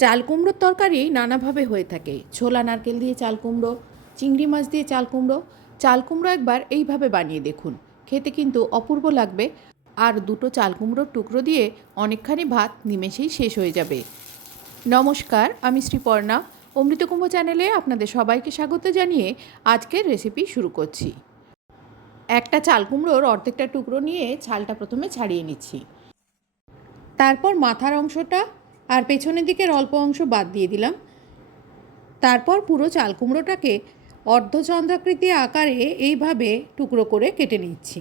চাল কুমড়োর তরকারি নানাভাবে হয়ে থাকে। ছোলা, নারকেল দিয়ে চাল কুমড়ো চিংড়ি মাছ দিয়ে চাল কুমড়ো চাল কুমড়ো একবার এইভাবে বানিয়ে দেখুন। খেতে কিন্তু অপূর্ব লাগবে। আর দুটো চাল কুমড়োর টুকরো দিয়ে অনেকখানি ভাত নিমেষেই শেষ হয়ে যাবে। নমস্কার, আমি শ্রীপর্ণা। অমৃতকুম্ভ চ্যানেলে আপনাদের সবাইকে স্বাগত জানিয়ে আজকের রেসিপি শুরু করছি। একটা চাল কুমড়োর অর্ধেকটা টুকরো নিয়ে ছালটা প্রথমে ছাড়িয়ে নিচ্ছি। তারপর মাথার অংশটা আর পেছনের দিকের অল্প অংশ বাদ দিয়ে দিলাম। তারপর পুরো চাল কুমড়োটাকে অর্ধচন্দ্রাকৃতি আকারে এইভাবে টুকরো করে কেটে নিচ্ছি।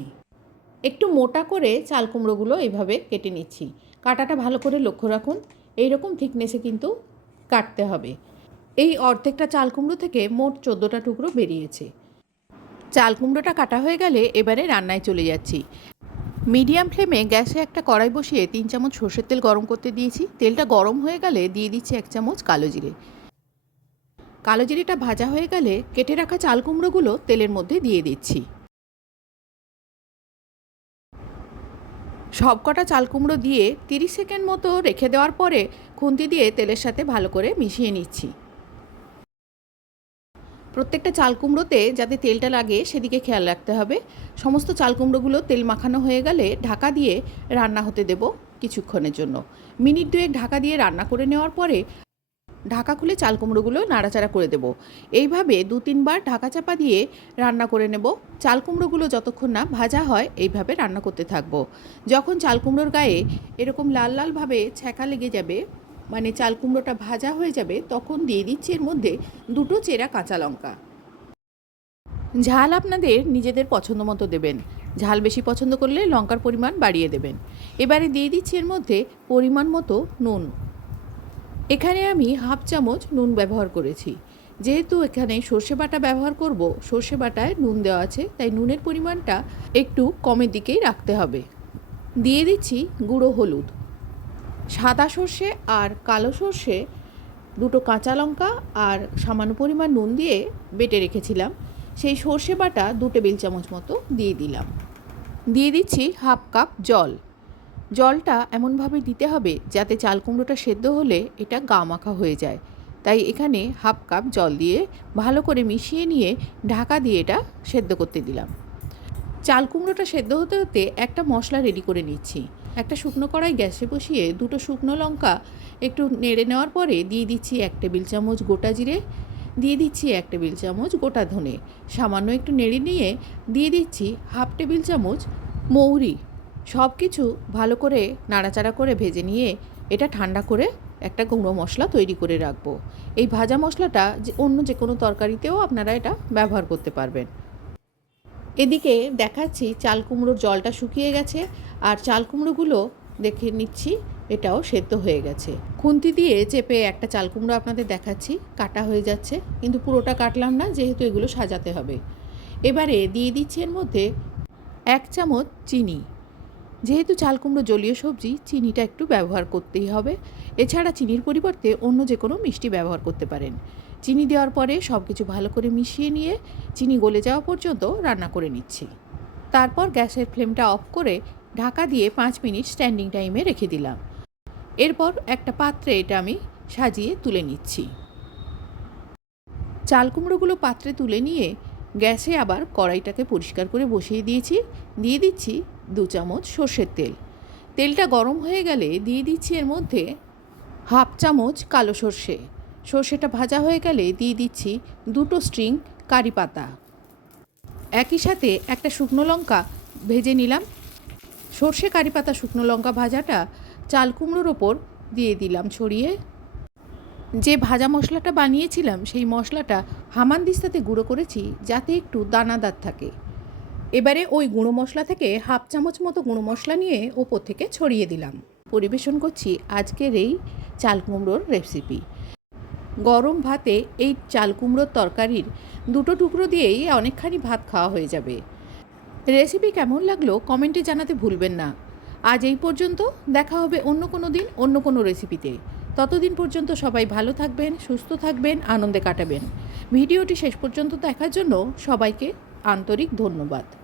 একটু মোটা করে চাল কুমড়োগুলো এইভাবে কেটে নিচ্ছি। কাটাটা ভালো করে লক্ষ্য রাখুন এই রকম থিকনেসে কিন্তু কাটতে হবে। এই অর্ধেকটা চাল কুমড়ো থেকে মোট চোদ্দোটা টুকরো বেরিয়েছে। চাল কুমড়োটা কাটা হয়ে গেলে এবারে রান্নায় চলে যাচ্ছি। মিডিয়াম ফ্লেমে গ্যাসে একটা কড়াই বসিয়ে তিন চামচ সর্ষের তেল গরম করতে দিয়েছি। তেলটা গরম হয়ে গেলে দিয়ে দিচ্ছি এক চামচ কালো জিরে। কালো জিরেটা ভাজা হয়ে গেলে কেটে রাখা চাল কুমড়োগুলো তেলের মধ্যে দিয়ে দিচ্ছি। সবকটা চাল কুমড়ো দিয়ে তিরিশ সেকেন্ড মতো রেখে দেওয়ার পরে খুন্তি দিয়ে তেলের সাথে ভালো করে মিশিয়ে নিচ্ছি। প্রত্যেকটা চাল কুমড়োতে যাতে তেলটা লাগে, সেদিকে খেয়াল রাখতে হবে। সমস্ত চাল কুমড়োগুলো তেল মাখানো হয়ে গেলে ঢাকা দিয়ে রান্না হতে দেব কিছুক্ষণের জন্য। মিনিট দুয়েক ঢাকা দিয়ে রান্না করে নেওয়ার পরে ঢাকা খুলে চাল কুমড়োগুলো নাড়াচাড়া করে দেব। এইভাবে দু তিনবার ঢাকা চাপা দিয়ে রান্না করে নেব। চাল কুমড়োগুলো যতক্ষণ না ভাজা হয়, এইভাবে রান্না করতে থাকব। যখন চাল কুমড়োর গায়ে এরকম লাল লালভাবে ছ্যাঁকা লেগে যাবে মানে চাল কুমড়োটা ভাজা হয়ে যাবে, তখন দিয়ে দিচ্ছি এর মধ্যে দুটো চেরা কাঁচা লঙ্কা। ঝাল আপনাদের নিজেদের পছন্দ মতো দেবেন। ঝাল বেশি পছন্দ করলে লঙ্কার পরিমাণ বাড়িয়ে দেবেন। এবারে দিয়ে দিচ্ছি এর মধ্যে পরিমাণ মতো নুন। এখানে আমি হাফ চামচ নুন ব্যবহার করেছি। যেহেতু এখানে সর্ষে বাটা ব্যবহার করব, সর্ষে বাটায় নুন দেওয়া আছে, তাই নুনের পরিমাণটা একটু কমের দিকেই রাখতে হবে। দিয়ে দিচ্ছি গুঁড়ো হলুদ। সাদা সর্ষে আর কালো সর্ষে, দুটো কাঁচা লঙ্কা আর সামান্য পরিমাণ নুন দিয়ে বেটে রেখেছিলাম। সেই সর্ষে বাটা দু টেবিল চামচ মতো দিয়ে দিলাম। দিয়ে দিচ্ছি হাফ কাপ জল। জলটা এমনভাবে দিতে হবে যাতে চাল কুমড়োটা সেদ্ধ হলে এটা গা মাখা হয়ে যায়। তাই এখানে হাফ কাপ জল দিয়ে ভালো করে মিশিয়ে নিয়ে ঢাকা দিয়ে এটা সেদ্ধ করতে দিলাম। চাল কুমড়োটা সেদ্ধ হতে হতে একটা মশলা রেডি করে নিচ্ছি। একটা শুকনো কড়াই গ্যাসে বসিয়ে দুটো শুকনো লঙ্কা একটু নেড়ে নেওয়ার পরে দিয়ে দিচ্ছি এক টেবিল চামচ গোটা জিরে, দিয়ে দিচ্ছি এক টেবিল চামচ গোটা ধনে। সামান্য একটু নেড়ে নিয়ে দিয়ে দিচ্ছি হাফ টেবিল চামচ মৌরি। সব কিছু ভালো করে নাড়াচাড়া করে ভেজে নিয়ে এটা ঠান্ডা করে একটা গুঁড়ো মশলা তৈরি করে রাখব। এই ভাজা মশলাটা যে অন্য যে কোনো তরকারিতেও আপনারা এটা ব্যবহার করতে পারবেন। এদিকে দেখাচ্ছি চাল কুমড়োর জলটা শুকিয়ে গেছে, আর চাল কুমড়োগুলো দেখে নিচ্ছি এটাও সেদ্ধ হয়ে গেছে। খুন্তি দিয়ে চেপে একটা চাল কুমড়ো আপনাদের দেখাচ্ছি, কাটা হয়ে যাচ্ছে, কিন্তু পুরোটা কাটলাম না, যেহেতু এগুলো সাজাতে হবে। এবারে দিয়ে দিচ্ছি এর মধ্যে এক চামচ চিনি। যেহেতু চাল কুমড়ো জলীয় সবজি, চিনিটা একটু ব্যবহার করতেই হবে। এছাড়া চিনির পরিবর্তে অন্য যে কোনো মিষ্টি ব্যবহার করতে পারেন। চিনি দেওয়ার পরে সব কিছু ভালো করে মিশিয়ে নিয়ে চিনি গলে যাওয়া পর্যন্ত রান্না করে নিচ্ছি। তারপর গ্যাসের ফ্লেমটা অফ করে ঢাকা দিয়ে পাঁচ মিনিট স্ট্যান্ডিং টাইমে রেখে দিলাম। এরপর একটা পাত্রে এটা আমি সাজিয়ে তুলে নিচ্ছি। চাল কুমড়োগুলো পাত্রে তুলে নিয়ে গ্যাসে আবার কড়াইটাকে পরিষ্কার করে বসিয়ে দিয়েছি। দিয়ে দিচ্ছি দু চামচ সর্ষের তেল। তেলটা গরম হয়ে গেলে দিয়ে দিচ্ছি এর মধ্যে হাফ চামচ কালো সর্ষে। সর্ষেটা ভাজা হয়ে গেলে দিয়ে দিচ্ছি দুটো স্ট্রিং কারি পাতা। একই সাথে একটা শুকনো লঙ্কা ভেজে নিলাম। সর্ষে কারি পাতা শুকনো লঙ্কা ভাজাটা চাল কুমড়োর ওপর দিয়ে দিলাম ছড়িয়ে। যে ভাজা মশলাটা বানিয়েছিলাম, সেই মশলাটা হামানদিস্তাতে গুঁড়ো করেছি যাতে একটু দানাদার থাকে। এবারে ওই গুঁড়ো মশলা থেকে হাফ চামচ মতো গুঁড়ো মশলা নিয়ে ওপর থেকে ছড়িয়ে দিলাম। পরিবেশন করছি আজকের এই চাল কুমড়োর রেসিপি। গরম ভাতে এই চাল কুমড়োর তরকারির দুটো টুকরো দিয়েই অনেকখানি ভাত খাওয়া হয়ে যাবে। রেসিপি কেমন লাগল কমেন্টে জানাতে ভুলবেন না। আজ এই পর্যন্ত দেখা হবে অন্য কোনো দিন অন্য কোনো রেসিপিতে। ততদিন পর্যন্ত সবাই ভালো থাকবেন, সুস্থ থাকবেন, আনন্দে কাটাবেন। ভিডিওটি শেষ পর্যন্ত দেখার জন্য সবাইকে আন্তরিক ধন্যবাদ।